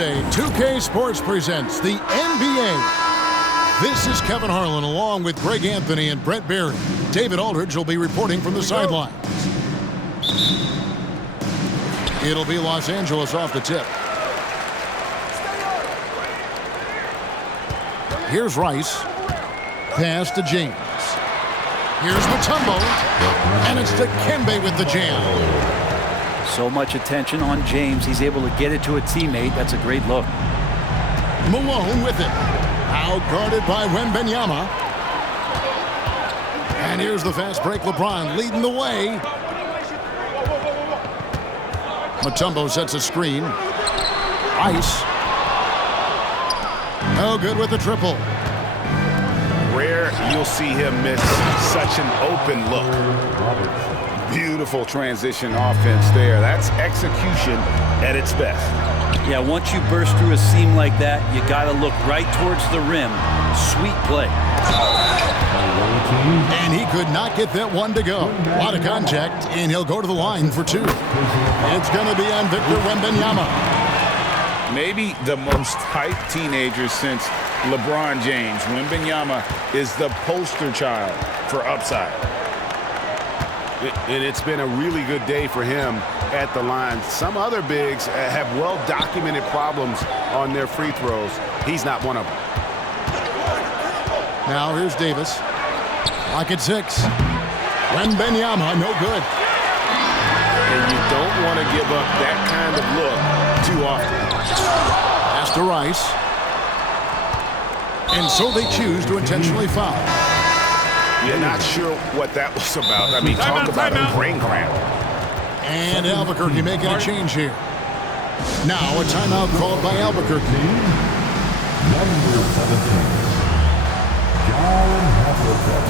2K Sports presents the NBA. This is Kevin Harlan along with Greg Anthony and Brett Barry. David Aldridge will be reporting from the sidelines. It'll be Los Angeles off the tip. Here's Rice. Pass to James. Here's Mutombo. And it's Dikembe with the jam. So much attention on James. He's able to get it to a teammate. That's a great look. Malone with it. Out guarded by Wembanyama. And here's the fast break. LeBron leading the way. Mutombo sets a screen. Ice. Oh, good with the triple. Rare you'll see him miss such an open look. Beautiful transition offense there. That's execution at its best. Yeah, once you burst through a seam like that, you got to look right towards the rim. Sweet play. And he could not get that one to go. A lot of contact, and he'll go to the line for two. It's going to be on Victor Wembanyama. Maybe the most hyped teenager since LeBron James. Wembanyama is the poster child for upside. And it's been a really good day for him at the line. Some other bigs have well-documented problems on their free throws. He's not one of them. Now here's Davis. Lock at 6. Wembanyama, no good. And you don't want to give up that kind of look too often. Pass to Rice. And so they choose to intentionally foul. You're not sure what that was about. I mean, talk about a brain cramp. And Albuquerque making a change here. Now a timeout called by Albuquerque. Number 17, John Havlicek.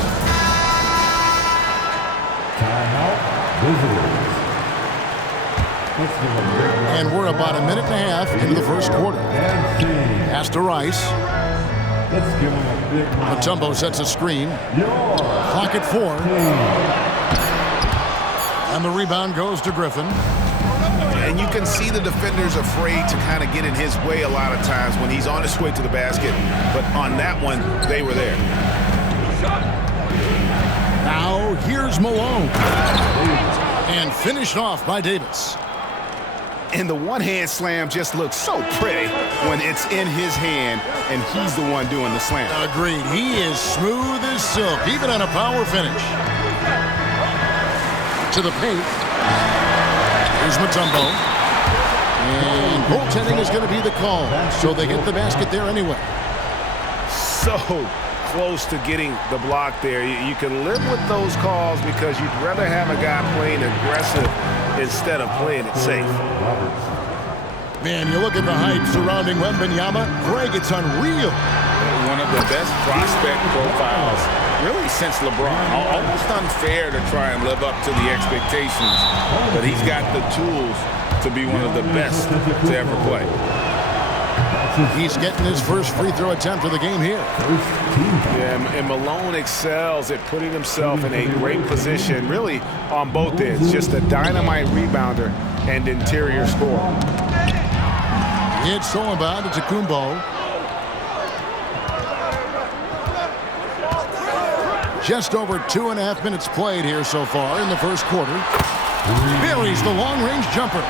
Timeout, visitors. Let's give a big round. And we're about a minute and a half into the first quarter. Pass to Rice. Let's give him a big round. Mutombo sets a screen. Clock at 4. And the rebound goes to Griffin. And you can see the defenders afraid to kind of get in his way a lot of times when he's on his way to the basket. But on that one, they were there. Now here's Malone. And finished off by Davis. And the one-hand slam just looks so pretty when it's in his hand and he's the one doing the slam. Agreed. He is smooth as silk, even on a power finish. To the paint. Here's Mutombo. And goaltending is going to be the call. So they get the basket there anyway. So close to getting the block there. You can live with those calls because you'd rather have a guy playing aggressive instead of playing it safe. Man, you look at the hype surrounding Wembanyama. Greg, it's unreal. One of the best prospect profiles really since LeBron. Almost unfair to try and live up to the expectations, but he's got the tools to be one of the best to ever play. He's getting his first free throw attempt of the game here. Yeah, and Malone excels at putting himself in a great position, really on both ends. Just a dynamite rebounder and interior scorer. It's so about to Kumbo. Just over 2.5 minutes played here so far in the first quarter. Buries the long-range jumper.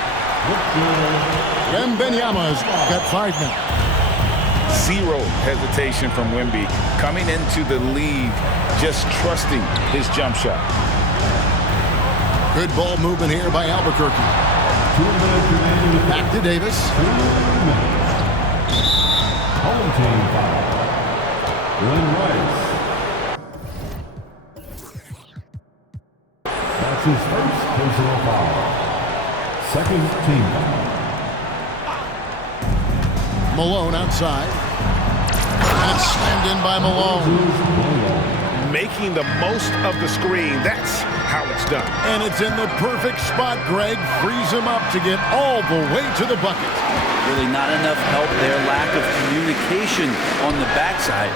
Wembanyama's got 5 now. Zero hesitation from Wemby. Coming into the league, just trusting his jump shot. Good ball movement here by Albuquerque. Back to Davis. Home team foul. Glenn Rice. That's his first personal foul. Second team foul. Malone outside. That's slammed in by Malone. Making the most of the screen. That's how it's done. And it's in the perfect spot, Greg. Frees him up to get all the way to the bucket. Really not enough help there. Lack of communication on the backside.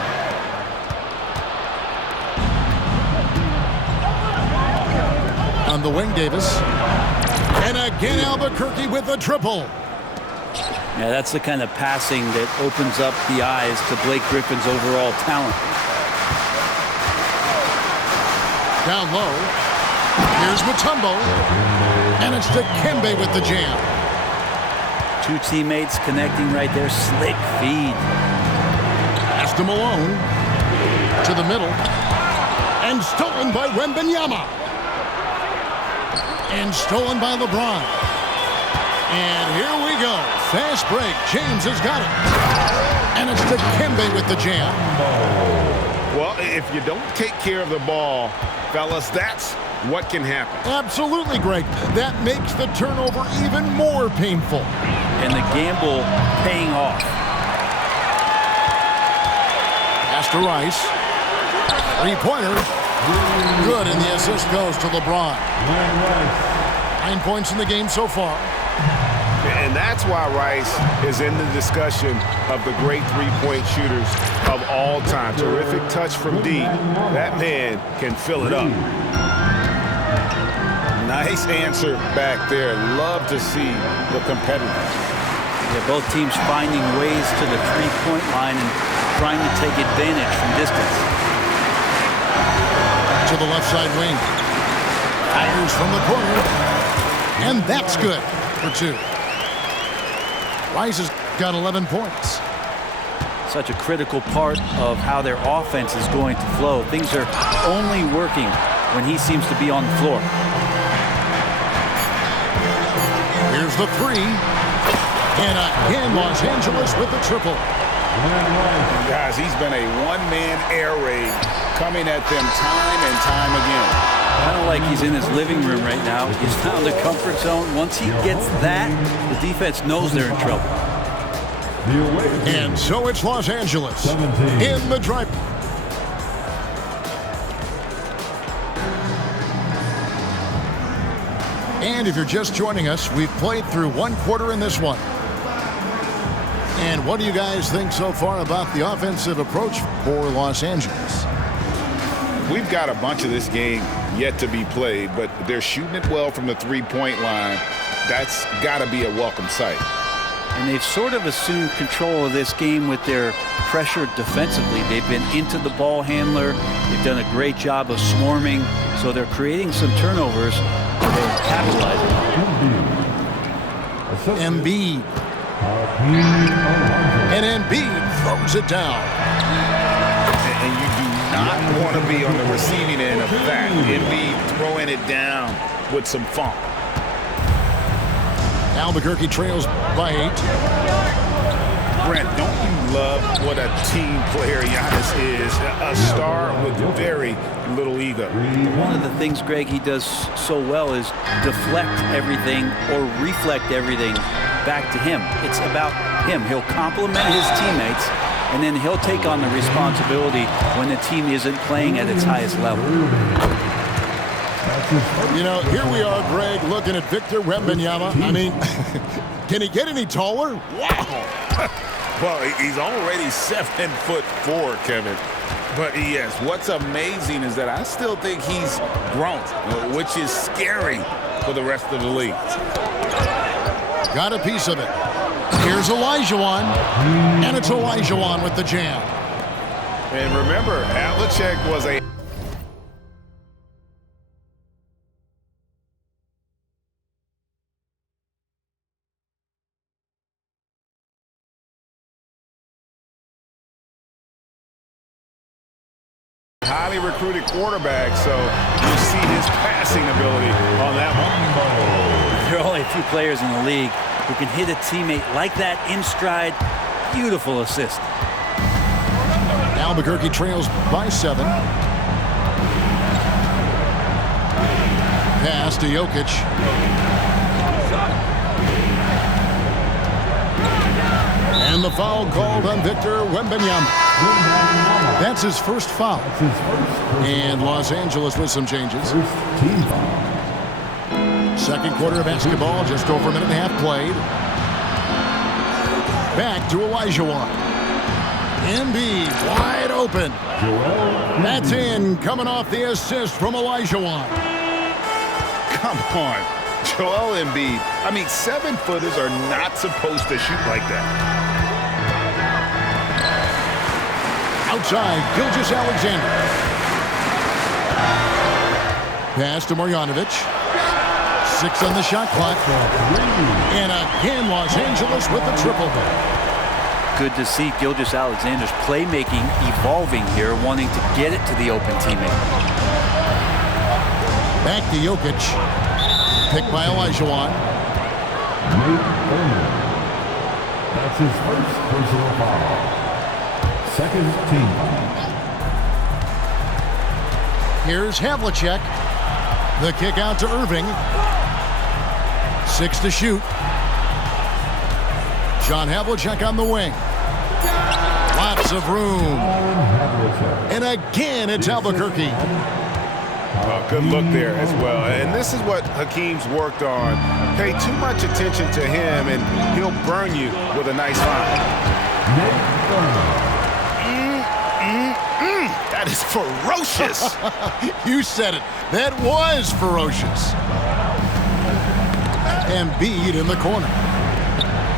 On the wing, Davis. And again, Albuquerque with a triple. Yeah, that's the kind of passing that opens up the eyes to Blake Griffin's overall talent. Down low. Here's Mutombo. And it's Dikembe with the jam. Two teammates connecting right there. Slick feed. Pass to Malone. To the middle. And stolen by Wembanyama. And stolen by LeBron. And here we go. Fast break. James has got it. And it's Dikembe with the jam. Well, if you don't take care of the ball, fellas, that's what can happen. Absolutely, Greg. That makes the turnover even more painful. And the gamble paying off. Pass to Rice. Three-pointer. Good, and the assist goes to LeBron. 9 points in the game so far. And that's why Rice is in the discussion of the great three-point shooters of all time. Terrific touch from deep. That man can fill it up. Nice answer back there. Love to see the competitors. Yeah, both teams finding ways to the three-point line and trying to take advantage from distance. To the left side wing. Fires from the corner. And that's good for 2. Rice has got 11 points. Such a critical part of how their offense is going to flow. Things are only working when he seems to be on the floor. Here's the 3. And again, Los Angeles with the triple. Guys, he's been a one-man air raid coming at them time and time again. Kind of like he's in his living room right now. He's found a comfort zone. Once he gets that, the defense knows they're in trouble. And so it's Los Angeles in the drive. And if you're just joining us, we've played through 1 quarter in this one. And what do you guys think so far about the offensive approach for Los Angeles? We've got a bunch of this game yet to be played, but they're shooting it well from the three-point line. That's got to be a welcome sight. And they've sort of assumed control of this game with their pressure defensively. They've been into the ball handler. They've done a great job of swarming. So they're creating some turnovers. They're capitalizing. Embiid. And Embiid throws it down. And you do not want to be on the receiving end of that. Embiid throwing it down with some funk. Albuquerque trails by 8. Brent, don't you love what a team player Giannis is? A star with very little ego. One of the things, Greg, he does so well is deflect everything or reflect everything back to him. It's about him. He'll compliment his teammates, and then he'll take on the responsibility when the team isn't playing at its highest level. You know, here we are, Greg, looking at Victor Wembanyama. I mean, can he get any taller? Wow. Well, he's already 7'4", Kevin. But yes, what's amazing is that I still think he's grown, which is scary for the rest of the league. Got a piece of it. Here's Olajuwon, and it's Olajuwon with the jam. And remember, Havlicek was a highly recruited quarterback, so you see his passing ability on that one. There are only a few players in the league who can hit a teammate like that in stride. Beautiful assist. Albuquerque trails by 7. Pass to Jokic. And the foul called on Victor Wembanyama. That's his first foul. And Los Angeles with some changes. Second quarter of basketball, just over a minute and a half played. Back to Olajuwon. Embiid wide open. That's in, coming off the assist from Olajuwon. Come on. Joel Embiid. I mean, 7-footers are not supposed to shoot like that. Outside, Gilgeous-Alexander. Pass to Marjanovic. 6 on the shot clock. And again, Los Angeles with the triple. Good to see Gilgeous-Alexander's playmaking evolving here, wanting to get it to the open teammate. Back to Jokic. Picked by Olajuwon. Nate Thurman. That's his first personal foul. Second team foul. Here's Havlicek. The kick out to Irving. 6 to shoot. John Havlicek on the wing. Lots of room. And again, it's Albuquerque. Good look there as well. And this is what Hakeem's worked on. Pay too much attention to him, and he'll burn you with a nice find. That is ferocious. You said it. That was ferocious. Embiid in the corner.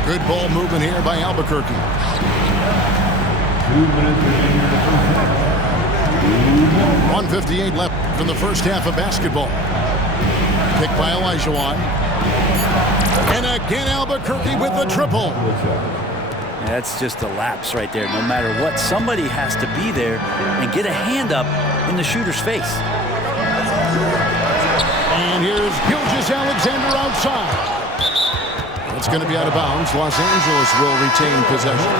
Good ball movement here by Albuquerque. 2 minutes remaining in the first half. 1:58 left from the first half of basketball. Picked by Olajuwon. And again, Albuquerque with the triple. That's just a lapse right there. No matter what, somebody has to be there and get a hand up in the shooter's face. And here's Gilgeous-Alexander outside. It's going to be out of bounds. Los Angeles will retain possession.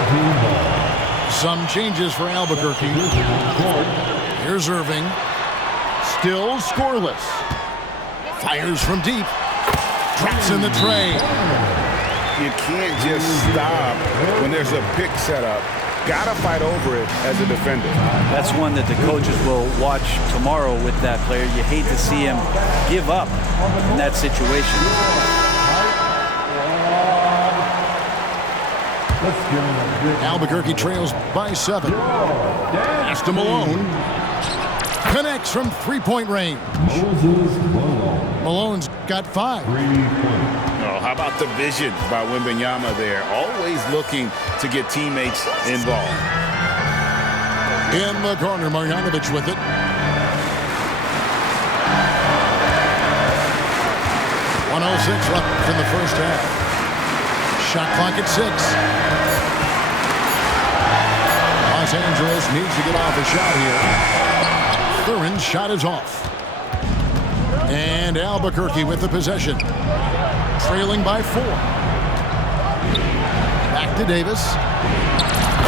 Some changes for Albuquerque. Here's Irving. Still scoreless. Fires from deep. Traps in the tray. You can't just stop when there's a pick set up. Gotta fight over it as a defender. That's one that the coaches will watch tomorrow with that player. You hate to see him give up in that situation. Albuquerque trails by 7. Pass to Malone. Connects from three-point range. Malone's got 5. Oh, how about the vision by Wembanyama there? Always looking to get teammates involved. In the corner, Marjanovic with it. 1:06 left in the first half. Shot clock at 6. Los Angeles needs to get off a shot here. Thurin's shot is off. And Albuquerque with the possession. Trailing by 4. Back to Davis.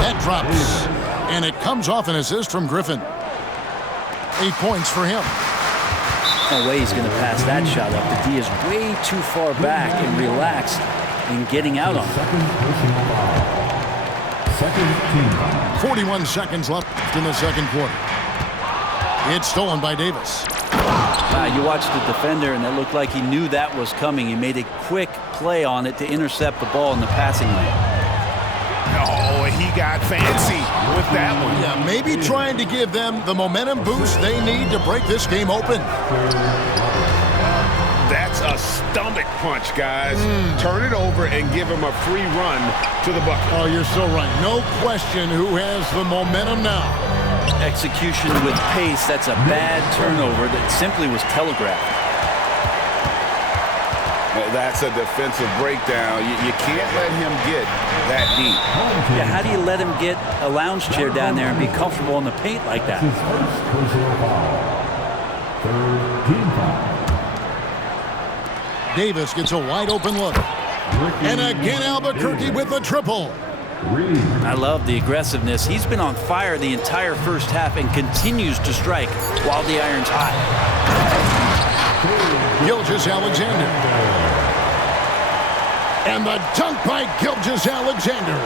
That drops. And it comes off an assist from Griffin. 8 points for him. No way he's going to pass that shot up. The D is way too far back and relaxed in getting out on it. Second team. 41 seconds left in the second quarter. It's stolen by Davis. You watched the defender, and it looked like he knew that was coming. He made a quick play on it to intercept the ball in the passing lane. Oh, he got fancy with that one. Yeah, maybe trying to give them the momentum boost they need to break this game open. That's a stomach punch, guys. Turn it over and give him a free run to the bucket. Oh, you're so right. No question who has the momentum now. Execution with pace, that's a bad turnover that simply was telegraphed. That's a defensive breakdown. You can't let him get that deep. Yeah, how do you let him get a lounge chair down there and be comfortable in the paint like that? His first personal foul. Third team foul. Davis gets a wide open look. And again, Albuquerque with the triple. I love the aggressiveness. He's been on fire the entire first half and continues to strike while the iron's hot. Gilgeous-Alexander. And the dunk by Gilgeous-Alexander.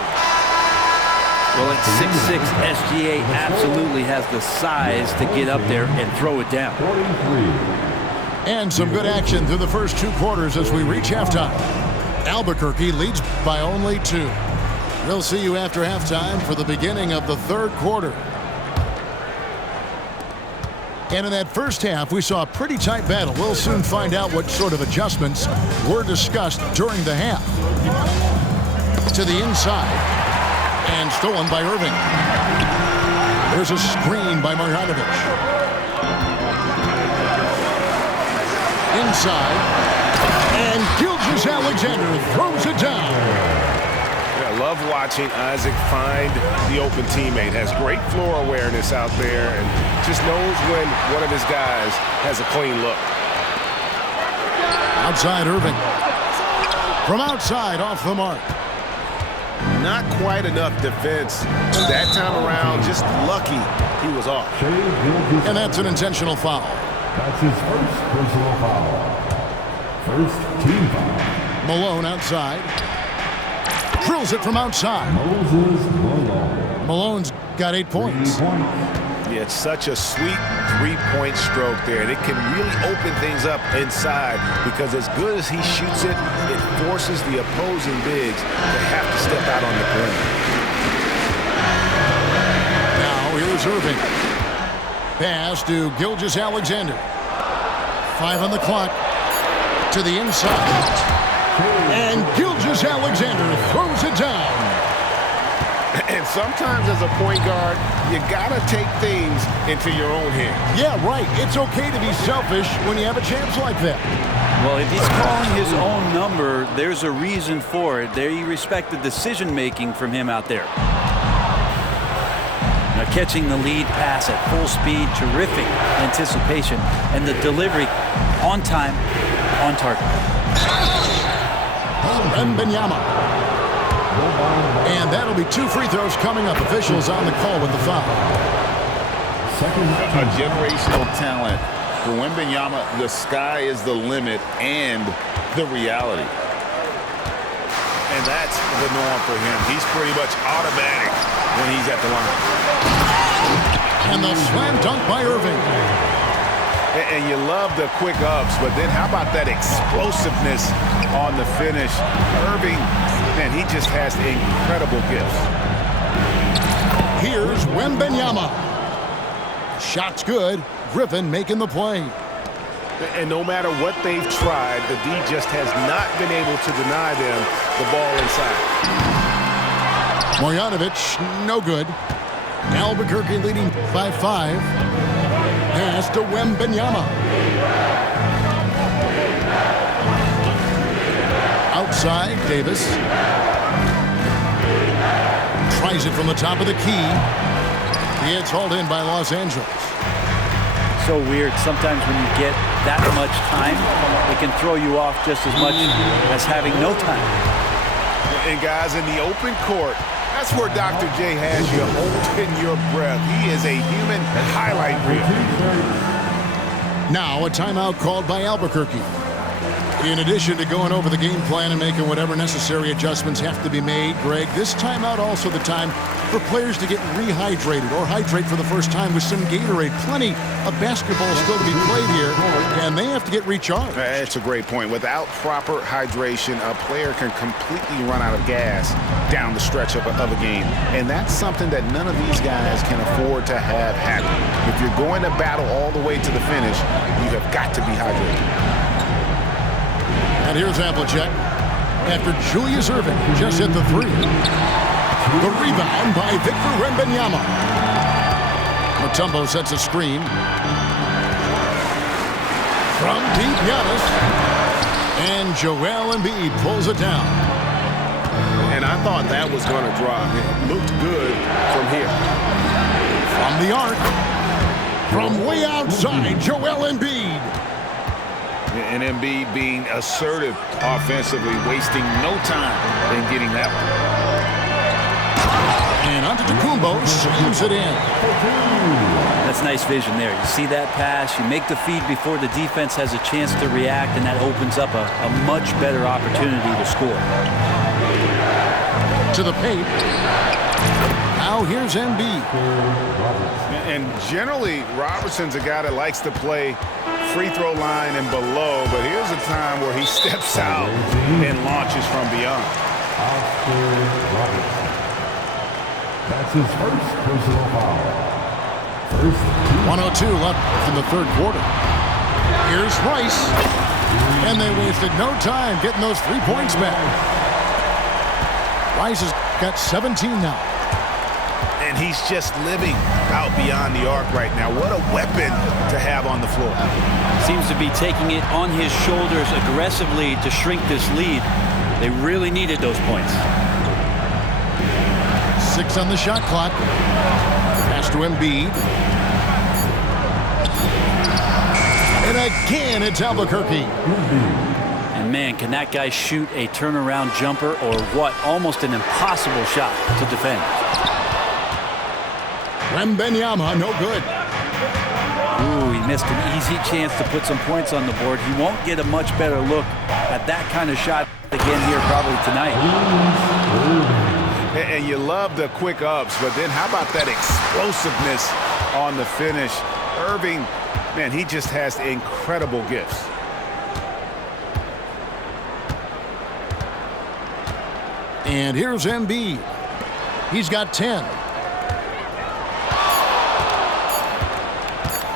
Well, at 6'6", SGA absolutely has the size to get up there and throw it down. 43. And some good action through the first 2 quarters as we reach halftime. Albuquerque leads by only 2. We'll see you after halftime for the beginning of the third quarter. And in that first half, we saw a pretty tight battle. We'll soon find out what sort of adjustments were discussed during the half. To the inside. And stolen by Irving. There's a screen by Marjanovic. Inside. And Gilgeous-Alexander throws it down. I love watching Isaac find the open teammate. Has great floor awareness out there and just knows when one of his guys has a clean look. Outside Irving. From outside, off the mark. Not quite enough defense. That time around, just lucky he was off. And that's an intentional foul. That's his first personal foul. First team foul. Malone outside. Drills it from outside. Moses Malone. Malone's got 8 points. 3 points. Yeah, it's such a sweet three-point stroke there, and it can really open things up inside because as good as he shoots it, it forces the opposing bigs to have to step out on the perimeter. Now here's Irving. Pass to Gilgeous-Alexander. 5 on the clock. To the inside. And Gilgeous-Alexander throws it down. And sometimes as a point guard, you gotta take things into your own hands. Yeah, right. It's okay to be selfish when you have a chance like that. Well, if he's calling his own number, there's a reason for it. There you respect the decision-making from him out there. Now catching the lead pass at full speed, terrific anticipation, and the delivery on time, on target. Wembanyama. And that'll be 2 free throws coming up. Officials on the call with the foul. A generational talent. For Wembanyama, the sky is the limit and the reality. And that's the norm for him. He's pretty much automatic when he's at the line. And the slam dunk by Irving. And you love the quick ups, but then how about that explosiveness on the finish? Irving, man, he just has incredible gifts. Here's Wembanyama. Shot's good. Griffin making the play. And no matter what they've tried, the D just has not been able to deny them the ball inside. Marjanovic, no good. Albuquerque leading by 5. Pass to Wembanyama. Outside, Davis. Tries it from the top of the key. It's hauled in by Los Angeles. So weird. Sometimes when you get that much time, it can throw you off just as much as having no time. And guys, in the open court, that's where Dr. J has you holding your breath. He is a human highlight reel. Now a timeout called by Albuquerque. In addition to going over the game plan and making whatever necessary adjustments have to be made, Greg, this timeout also the time for players to get rehydrated or hydrate for the first time with some Gatorade. Plenty of basketball still to be played here, and they have to get recharged. That's a great point. Without proper hydration, a player can completely run out of gas down the stretch of a game. And that's something that none of these guys can afford to have happen. If you're going to battle all the way to the finish, you have got to be hydrated. And here's Havlicek after Julius Irving just hit the 3. The rebound by Victor Wembanyama. Mutombo sets a screen. From deep, Giannis. And Joel Embiid pulls it down. And I thought that was going to drop. It looked good from here. From the arc. From way outside, Joel Embiid. And Embiid being assertive offensively, wasting no time in getting that one. And Antetokounmpo slams it in. That's nice vision there. You see that pass, you make the feed before the defense has a chance to react, and that opens up a much better opportunity to score. To the paint. Now here's Embiid. And generally, Robertson's a guy that likes to play free throw line and below, but here's a time where he steps out and launches from beyond. Oscar Robertson. That's his first personal foul. 1:02 left in the third quarter. Here's Rice. And they wasted no time getting those 3 points back. Rice has got 17 now. And he's just living out beyond the arc right now. What a weapon to have on the floor. Seems to be taking it on his shoulders aggressively to shrink this lead. They really needed those points. 6 on the shot clock. Pass to Embiid. And again, it's Albuquerque. And man, can that guy shoot a turnaround jumper or what? Almost an impossible shot to defend. Wembanyama, no good. Ooh, he missed an easy chance to put some points on the board. He won't get a much better look at that kind of shot again here probably tonight. And you love the quick ups, but then how about that explosiveness on the finish? Irving, man, he just has incredible gifts. And here's Embiid. He's got 10.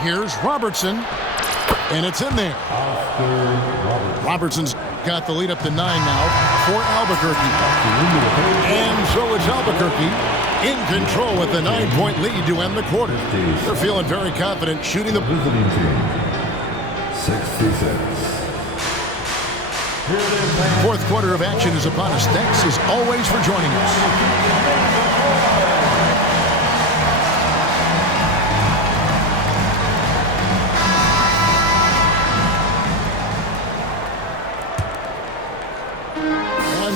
Here's Robertson. And it's in there. Robertson's got the lead up to 9 now for Albuquerque. And so it's Albuquerque in control with the 9-point lead to end the quarter. They're feeling very confident shooting the Visiting team, 66. fourth quarter of action is upon us. Thanks as always for joining us.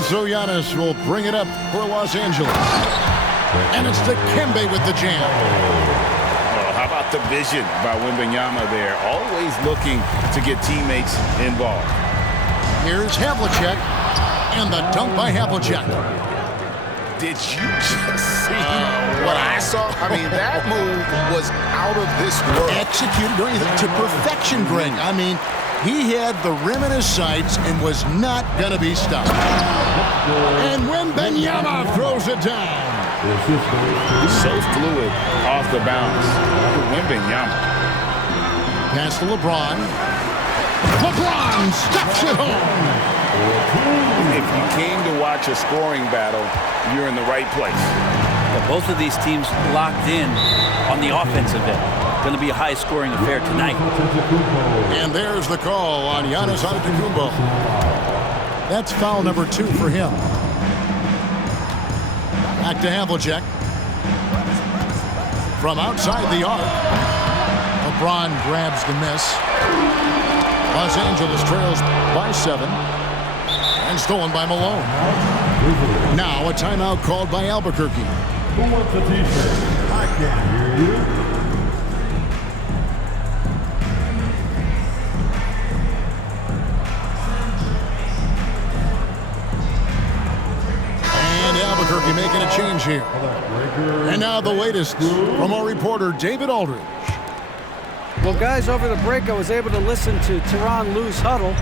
So Giannis will bring it up for Los Angeles. And it's Dikembe with the jam. Oh, how about the vision by Wembanyama there? Always looking to get teammates involved. Here's Havlicek. And the dunk by Havlicek. Did you just see what I saw? I mean, that move was out of this world. Executed to perfection, Greg. I mean, he had the rim in his sights and was not going to be stopped. And Wembanyama throws it down. So fluid off the bounce. Wembanyama. Pass to LeBron. LeBron stuffs it home. If you came to watch a scoring battle, you're in the right place. Well, both of these teams locked in on the offensive end. Going to be a high-scoring affair tonight. And there's the call on Giannis Antetokounmpo. That's foul number 2 for him. Back to Havlicek. From outside the arc. LeBron grabs the miss. Los Angeles trails by 7. And stolen by Malone. Now a timeout called by Albuquerque. Who wants the t-shirt? I can't hear you. Albuquerque making a change here. And now the latest from our reporter, David Aldridge. Well, guys, over the break, I was able to listen to Tyronn Lue's huddle.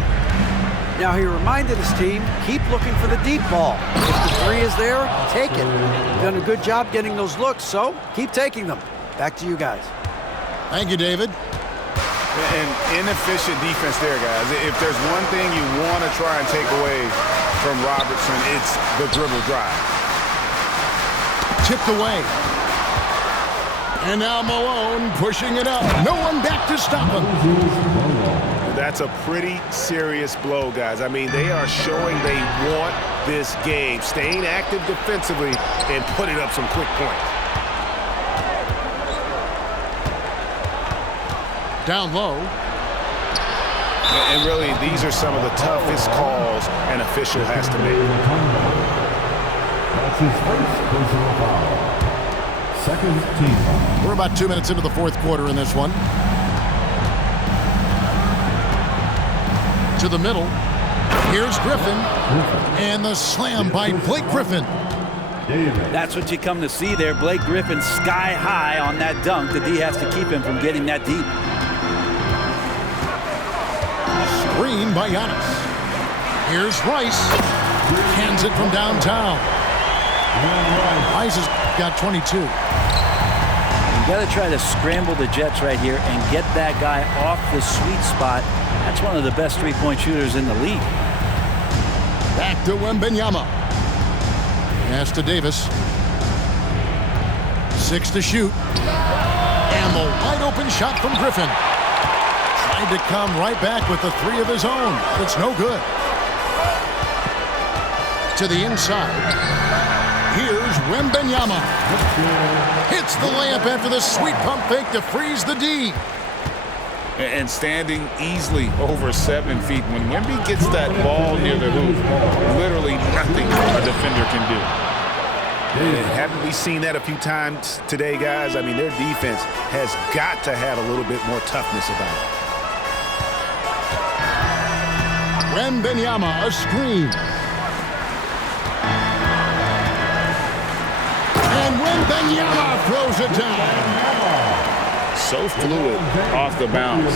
Now, he reminded his team, keep looking for the deep ball. If the 3 is there, take it. You've done a good job getting those looks, so keep taking them. Back to you guys. Thank you, David. And inefficient defense there, guys. If there's one thing you want to try and take away from Robertson, it's the dribble drive. Tipped away. And now Malone pushing it up. No one back to stop him. That's a pretty serious blow, guys. I mean, they are showing they want this game, staying active defensively and putting up some quick points. Down low. And really, these are some of the toughest calls an official has to make. That's his first personal foul. Second team foul. We're about 2 minutes into the fourth quarter in this one. To the middle. Here's Griffin. And the slam by Blake Griffin. That's what you come to see there. Blake Griffin sky high on that dunk. The D has to keep him from getting that deep. Screen by Giannis. Here's Rice. Hands it from downtown. Rice has got 22. You got to try to scramble the Jets right here and get that guy off the sweet spot. That's one of the best three-point shooters in the league. Back to Wembanyama. Pass to Davis. 6 to shoot. And the wide open shot from Griffin. Tried to come right back with the 3 of his own. It's no good. To the inside. Here's Wembanyama. Hits the layup after the sweet pump fake to freeze the D. And standing easily over 7 feet. When Wemby gets that ball near the hoop, literally nothing a defender can do. And haven't we seen that a few times today, guys? I mean, their defense has got to have a little bit more toughness about it. Wembanyama, a screen. And Wembanyama throws it down. So fluid off the bounce.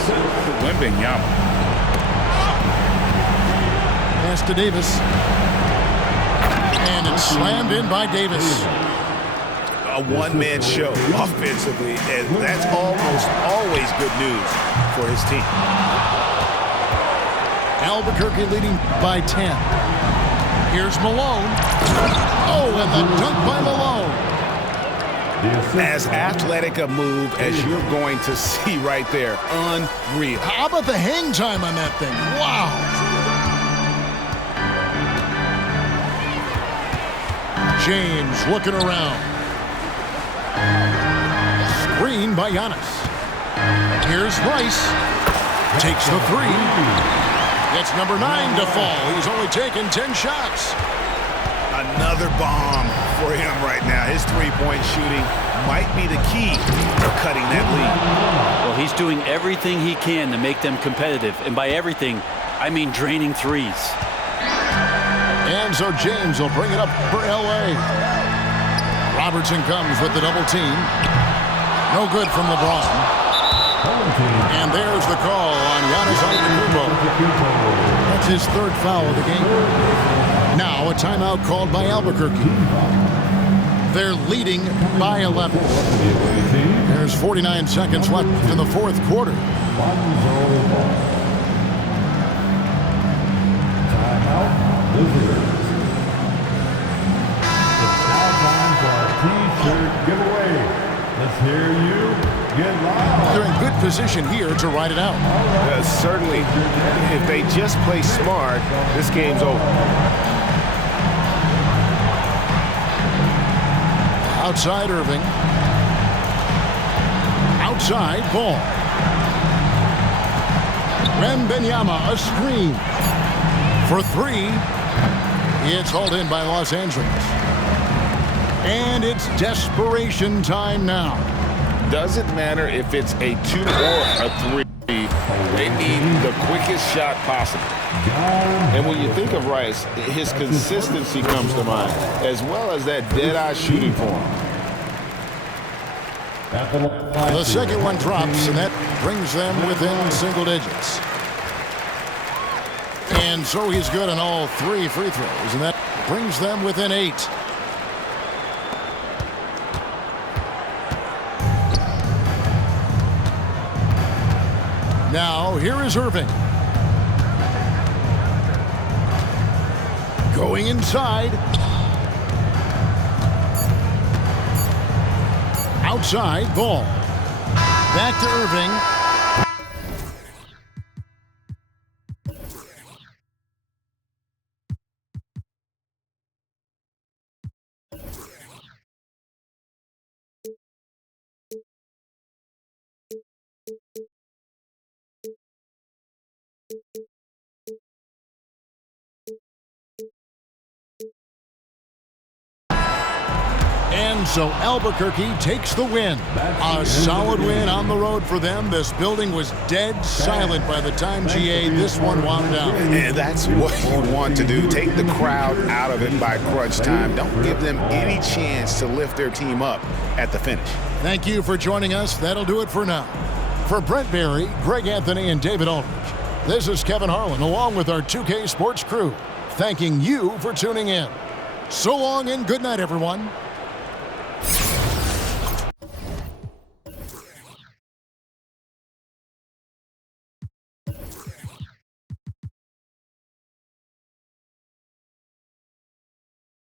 Wembanyama. Pass to Davis. And it's slammed in by Davis. A one-man show offensively, and that's almost always good news for his team. Albuquerque leading by 10. Here's Malone. Oh, and the dunk by Malone. As athletic a move as you're going to see right there. Unreal. How about the hang time on that thing? Wow. James looking around. Screen by Giannis. Here's Rice. Takes the 3. It's number 9 to fall. He's only taken 10 shots. Another bomb for him right now. His three-point shooting might be the key to cutting that lead. Well, he's doing everything he can to make them competitive. And by everything, I mean draining threes. And so James will bring it up for L.A. Robertson comes with the double team. No good from LeBron. And there's the call on Giannis Antetokounmpo. That's his 3rd foul of the game. Now a timeout called by Albuquerque. They're leading by 11. There's 49 seconds left in the 4th quarter. Timeout, visitors. It's now time for our T-shirt giveaway. Let's hear you get loud. They're in good position here to ride it out. Certainly, if they just play smart, this game's over. Outside Irving. Outside Ball. Wembanyama, a screen. For 3. It's hauled in by Los Angeles. And it's desperation time now. Doesn't matter if it's a 2 or a 3. They need the quickest shot possible. And when you think of Rice, his consistency comes to mind, as well as that dead-eye shooting form. The second one drops, and that brings them within single digits. And so he's good on all 3 free throws, and that brings them within 8. Now, here is Irving. Going inside. Outside, Ball. Back to Irving. And so Albuquerque takes the win. A solid win on the road for them. This building was dead silent by the time GA this one wound down. And that's what you want to do. Take the crowd out of it by crunch time. Don't give them any chance to lift their team up at the finish. Thank you for joining us. That'll do it for now. For Brent Barry, Greg Anthony, and David Aldridge, this is Kevin Harlan along with our 2K Sports crew, thanking you for tuning in. So long and good night, everyone.